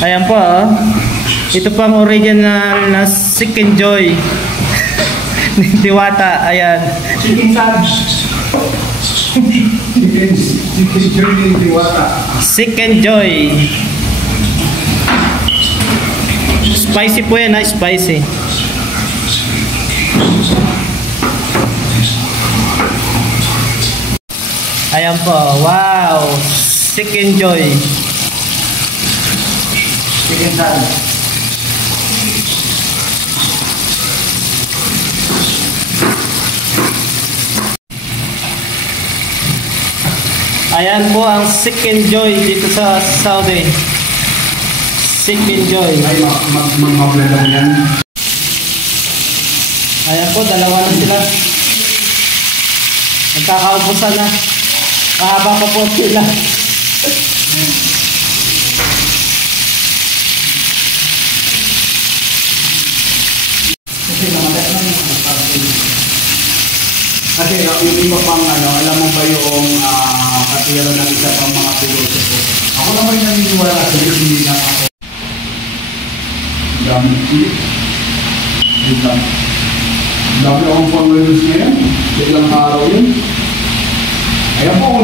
Ayan po, oh. Ito pang original na Chicken Joy. Diwata, ayan. Chicken Subs. Chicken Joy ni Diwata. Chicken Joy. Spicy po yan, ha? Spicy. Ayan po, wow. Chicken Joy. Chicken Subs. Ayan po ang Chicken Joy dito sa Saudi. Chicken Joy. Ay, mag-mabla lang yan. Ayan po, dalawa na sila. Nagkakaubusan na. Mahaba pa po sila. Kasi yung iba pang alam mo ba yung katira ng isa pang mga pilosopo. Ako naman naniniwala sa hindi lang ako. Dami chip. Dami akong pang-release ngayon. Sa ilang araw yun. Ayan po,